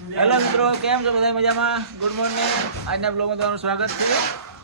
Hello મિત્રો, કેમ છો બધા મજામાં? ગુડ મોર્નિંગ આજના બ્લોગમાં તમારું સ્વાગત છે.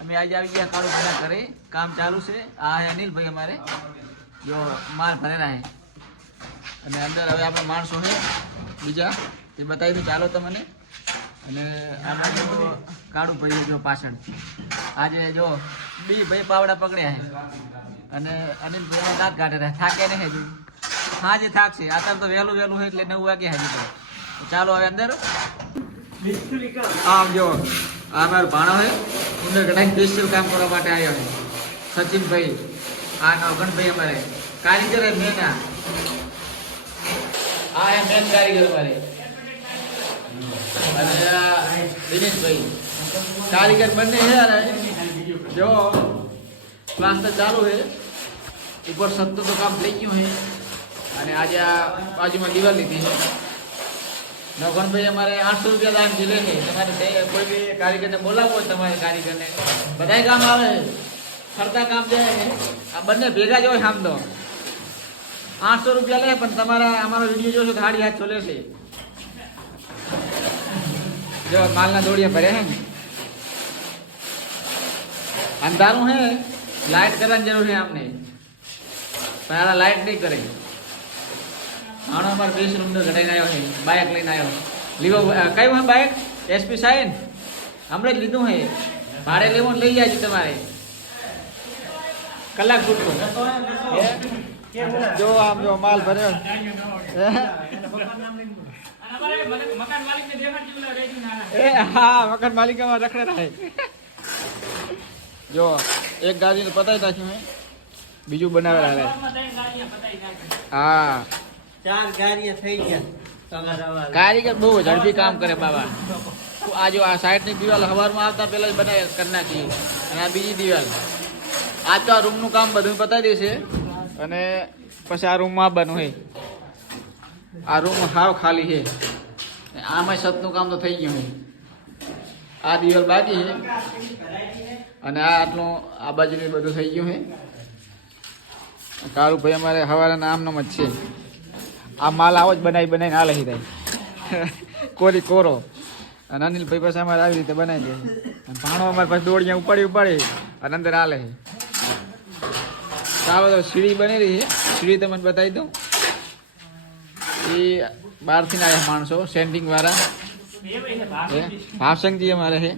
અમે આજે આવી ગયા કાળુ ભાઈના ઘરે. કામ ચાલુ છે. આ અનિલભાઈ અમારે. જો માલ ભરેલા હે. અને અંદર હવે આપણા માણસો છે બીજા. તે બતાવી દઉં, ચાલો તમને. અને આમાં જો કાળુ ભાઈ જો પાછળ. આજે જો બી ભાઈ પાવડા પકડ્યા હે. અને અનિલભાઈ દાંત કાઢે રહ્યા થાકે નહીં હજુ હા જે. થાક છે અત્યારે તો વહેલું વહેલું હોય એટલે નવ વાગે હજી તો તો. ચાલો હવે અંદર. આમ જો, આ મારો ભાણો છે. અંદર ઘણા સ્પેશિયલ કામ કરવા માટે આવ્યો છે. સચિનભાઈ, આ નવગણભાઈ અમારે. કારીગર હે મેન આ. આ હે મેન કારીગર અમારે. અને દિનેશભાઈ. કારીગર બંને છે અને જો પ્લાસ્ટર ચાલુ હે ઉપર સત્તો તો કામ થઈ ગયું હે અને આજે આ બાજુમાં દિવાલ લીધી છે. નવગણભાઈ અમારે આઠસો રૂપિયા લાખ જીલે છે. તમારે કોઈ બી કારીગરને બોલાવવો હોય તમારે કારીગરને બધાય કામ આવે ફરતા કામ જાય છે. આ બંને ભેગા જ હોય આમ તો આઠસો રૂપિયા લે, પણ તમારા અમારો વીડિયો જોશો તો હાડી હાથ ચોલે છે. જો, માલના દોડીએ ભર્યા હે ને. અંધારું હે લાઇટ કરવાની જરૂર છે આમને. પણ આ લાઇટ નહીં કરે. આનો અમારે વીસ રૂમ નો ઘટાઈને આવ્યો છે. બાઇક લઈને આવ્યો લીવો કયું હે બાઇક એસપી સાહેબ? હમણાં જ લીધું હે. ભાડે લેવું લઈ જાય છે તમારે. કલાક છૂટકો જો આમ જો માલ ભર્યો. એ હા મકાન માલિકામાં રખડે રહે. જો એક ગાડીને પતાવી નાખ્યું હે. બીજું બનાવેલા હા. ચાર થઈ ગયા કારીગર બહુ ઝડપી કામ કરે બાબા. આ જો આ સાઈડની દિવાલ હવારમાં આવતા પહેલાં જ બનાવી કરી નાખી. અને આ બીજી દિવાલ. આ તો આ રૂમનું કામ બધું બતાવી દેશે. અને પછી આ રૂમમાં બનવું હોય આ રૂમ હાવ ખાલી છે. આમાં છતનું કામ તો થઈ ગયું છે. આ દિવાલ બાકી છે. અને આ આટલું આ બાજુનું બધું થઈ ગયું છે. કાળુભાઈ અમારે હવાના આમનામ જ છે. આ માલ આવો જ બનાવી બનાવીને હાલે છે થાય કોરી કોરો. અને અનિલભાઈ પાસે અમારે આવી રીતે બનાવી દે અને ભાણો અમારે પાસે દોડીને ઉપાડી ઉપાડી અને અંદર આ છે. ચાલો તો સીડી બનેલી છે. સીડી તમને બતાવી દઉં. એ બહારથી આવ્યા માણસો સેન્ટિંગ વાળા હે? ભાવસંગજી અમારે છે.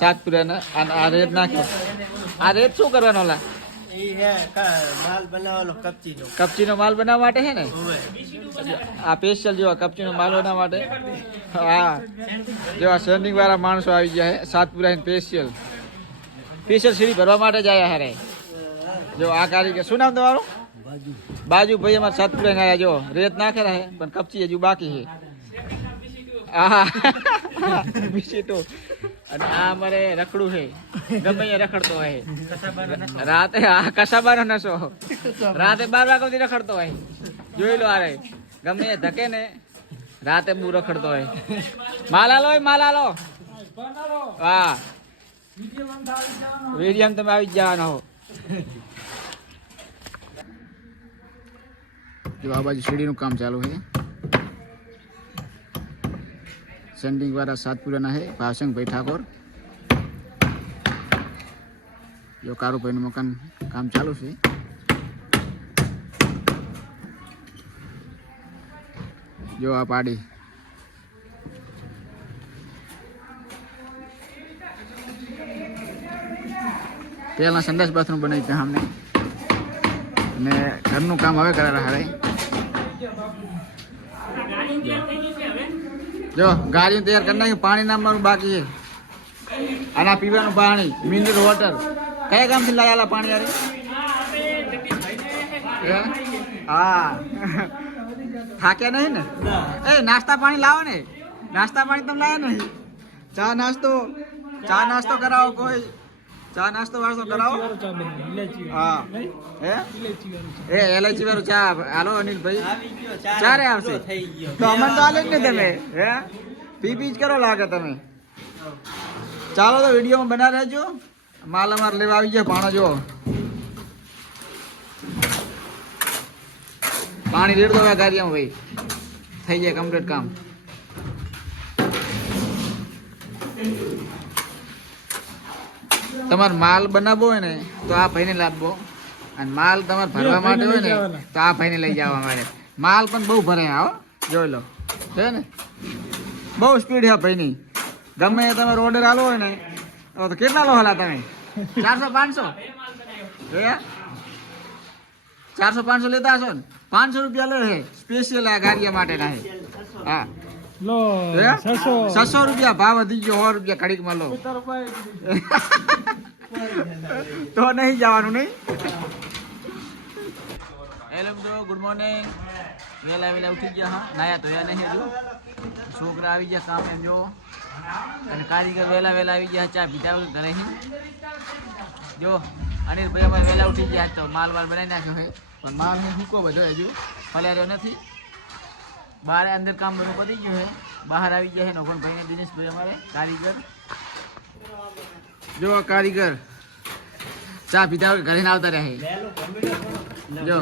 સાતપુરાના. આ રેત નાખ્યો. આ રેત શું કરવાનો ઓલા હે કપચીનો. કપચીનો માલ બનાવવા માટે છે ને? આ સ્પેશિયલ જેવા કપચીનો માલ બનાવવા માટે? હા. જેવા સેન્ડિંગ વાળા માણસો આવી ગયા છે સાતપુરા સ્પેશિયલ સ્પેશિયલ સીડી ભરવા માટે જ આવ્યા હારે જો આ કારીગર શું નામ તમારું? બાજુ. ભાઈ અમારે સાતપુરા આવ્યા જો રેત નાખેલા છે પણ કપચી હજુ બાકી છે હા બીસીટો અને આ અમારે રખડું છે. ગમે રખડતો હોય. રાતે હા કસાબાનો નશો. રાતે બાર વાગ્યા સુધી રખડતો હોય. જોઈ લો આરે. ગમે એ ધકે ને, રાતે બહુ રખડતો હોય. માલ આલો હોય માલ આલો હા. વિડીયમ તમે આવી જવાના હો. જો આ બાજુ સીડીનું કામ ચાલુ છે. સેન્ડિંગ વાળા સાતપુરાના છે ભાવસંગભાઈ ઠાકોર જો કારુભાઈનું મકાન કામ ચાલુ છે જો આ પાડી પહેલાં સંડાસ બાથરૂમ બનાવી ત્યાં અમને અને ઘરનું કામ હવે કરાર હારે જો ગાડી તૈયાર કરી નાખી પાણી નામવાનું બાકી છે. આના પીવાનું પાણી મિનરલ વોટર કયા ગામથી લાયેલા પાણી યાર? હે? થાક્યા નહીં ને? એ નાસ્તા પાણી લાવો ને. નાસ્તા પાણી તમે લાવ્યા નહીં. ચા નાસ્તો ચા નાસ્તો કરાવો કોઈ. ચા નાસ્તો વાસ્તો કરાવો? હા. હે? એ એલઆઈસી વાળું ચા. હાલો અનિલભાઈ ચા રે આવશે. પૂરો થઈ ગયો. તો અમને તો આલે જ ને તમે. હે? પી પી જ કરો લાગે તમે. ચાલો તો વિડીયોમાં બના રહેજો. માલ અમારે લેવા આવી જાય ભાણો જો. પાણી રેડ દો ગાડીમાં ભાઈ. થઈ જાય કમ્પ્લીટ કામ. તમારે માલ બનાવવો હોય ને તો આ ભાઈને લાવવો અને માલ તમારે ભરવા માટે હોય ને તો આ ભાઈને લઈ જવા મારે માલ પણ બહુ ભરે આવો જોઈ લો. છે ને? બહુ સ્પીડ છે ભાઈની. ગમે તમે ઓર્ડર આલો હોય ને તો કેટલા લો હલા તમે? ચારસો પાંચસો? ચારસો પાંચસો લેતા હશો ને? પાંચસો રૂપિયા લે છે સ્પેશિયલ આ ગાડીયા માટે ના છે હા. લો? છસો. રૂપિયા ભાવ વધી ગયો સો રૂપિયા કડીકમાં લો. તો નહીં જવાનું નહીં? હેલો મિત્રો ગુડ મોર્નિંગ. વહેલા વહેલા ઉઠી ગયા હા? નાયા ધોયા નહીં હજુ. છોકરા આવી ગયા કામ એમ જો. અને કારીગર વહેલા વહેલા આવી ગયા ચા પીતા ઘરે જો અનિલભાઈ અમારે વહેલા ઉઠી ગયા તો માલ વાલ બનાવી નાખ્યો હે પણ માલ હું સૂકો બધો હજુ. ફલ્યાર્યો નથી. બહાર અંદર કામ બધું પતી ગયું છે. બહાર આવી ગયા છે નોકરભાઈ ને દિનેશભાઈ અમારે, કારીગર. જો, કારીગર. ચા પીતા હોય ઘરે આવતા રહે જો.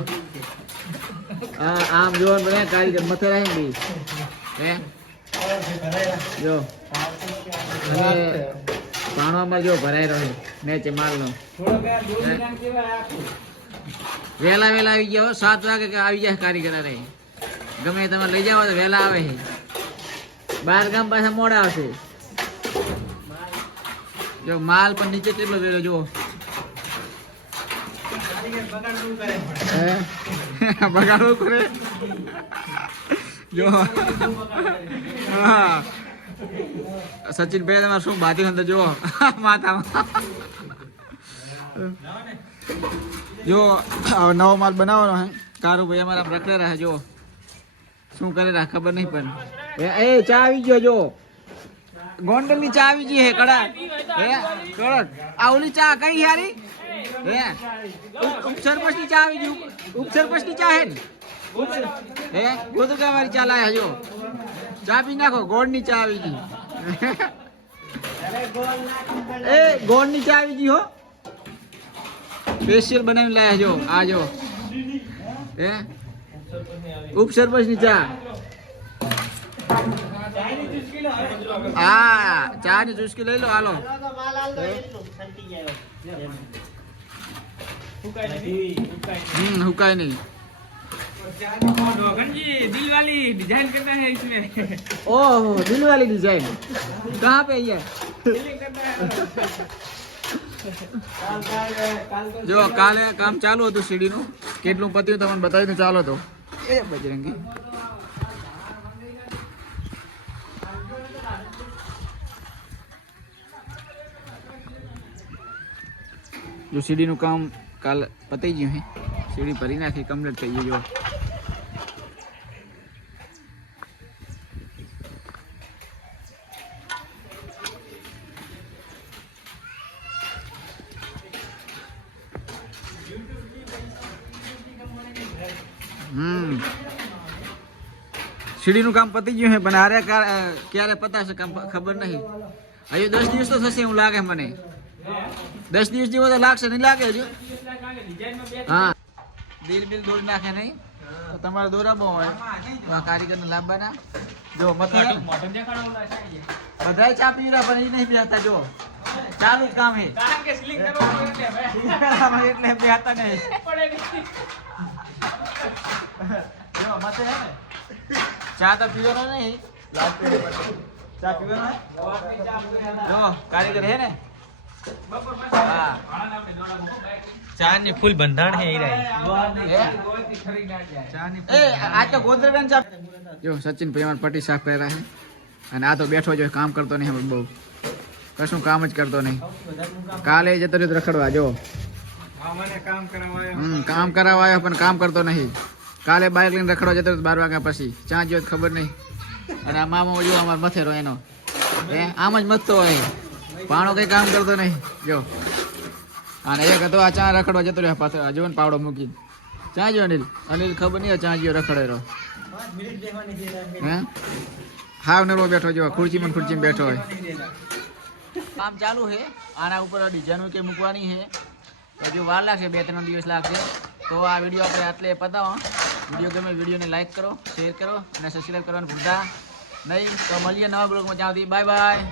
આમ જો બધા કારીગર મથે રહે ને. હે? જો. અને પાણવામાં જો ભરાઈ રહ્યો મેચે માલનો. વહેલા વહેલા આવી ગયા હો. સાત વાગે આવી જાય કારીગર અરે ગમે તમે લઈ જાઓ તો વહેલા આવે છે બાર ગામ પાછા મોડા આવશે. જો માલ પણ નીચે કેટલો વેલો જો હે? બગાડવું કરે જો. હા. સચિન ભાઈ તમારે શું બાતી અંદર જો માથામાં. જો નવો માલ બનાવવાનો હે. કારું ભાઈ અમારા રખડે રહે જો શું કરે રાખ ખબર નહીં પણ એ ચા આવી ગયો, જો. ગોંડલની ચા આવી ગઈ હે કડા હે, કડક. આ ઓલી ચા કઈ યારી હે, ઉપ- ની ચા આવી ગઈ. ઉપ- ની ચા હે ને? હે ગોતું કે અમારી ચા લાયા, જો. ચા પી નાખો ગોળની ચા આવી ગઈ. એ ગોળની ચા આવી ગઈ હો. સ્પેશિયલ બનાવીને લાયા, જો. આ, જો. હે? ઉપસરપંચ ની ચા હા ચા ની ચુસ્કી લઈ લો હાલો હમ હુકાય નહીં दिल वाली डिजाइन करना है इसमें ओह दिल वाली डिजाइन कहाँ पे है જો કાલે કામ ચાલુ હતું સીડીનું કેટલું પત્યું તમને બતાવી દઉં ચાલો તો એ બજરંગી. જો સીડીનું કામ કાલ પતી ગયું હે. સીડી ભરી નાખી કમ્પ્લીટ થઈ ગયું જો. સીડીનું કામ પતી ગયું છે પણ આરે ક્યારે પતાશે કામ ખબર નહીં. હજુ દસ દિવસ તો થશે એવું લાગે મને. દસ દિવસ જેવો તો લાગશે નહીં લાગે હજુ? હા. દિલ બિલ દોડી નાખે નહીં? તો તમારે દોરાબો હોય. તો આ કારીગરને લાંબાના. જો મતલબ બધાય ચા પી રહ્યા પણ એ નહીં બેહતા જો. ચાલુ જ કામ હે એટલે બેહતા નહીં. જો, મતે હે ને? ચા તો પીવાનો નહીં. ચા પીવાનો? જો કારીગર હે ને? ફૂલ બંધાણ હે સચિન ભાઈ પટી સાફ કર્યા હે. અને આ તો બેઠો જો કામ કરતો નહીં હમણાં બહુ. કશું કામ જ કરતો નહીં. કાલે જતો રહ્યો રખડવા જો. કામ કરાવાયો પણ કામ કરતો નહીં. કાલે બાઇક લઈને રખડવા જતો બાર વાગ્યા પછી. ચા જો ખબર નહીં. અને આ મામા જો અમાર મથેરો એનો. એ આમ જ મથતો હોય. પાણો કઈ કામ કરતો નહીં. જો. અને એક હતો આ ચા રખડવા જતો રહ્યો પાછો. જો ને પાવડો મૂકી ચા અનિલ? અનિલ ખબર નહીં ચા જો રખડેલો. હે? હાવ નરવો બેઠો જો. ખુરચીમાં ખુરચીમાં બેઠો હોય. કામ ચાલુ છે. આના ઉપર ડિઝાઇન કે મૂકવાની છે. હજુ વાર લાગશે બે ત્રણ દિવસ લાગશે. તો આ વીડિયો આપણે આટલે પતાવો વીડિયો ગમે વિડીયોને લાઈક કરો શેર કરો અને સબસ્ક્રાઈબ કરવાનું ભૂલતા નહીં. તો મળીએ નવા બ્લોગમાં સુધી બાય બાય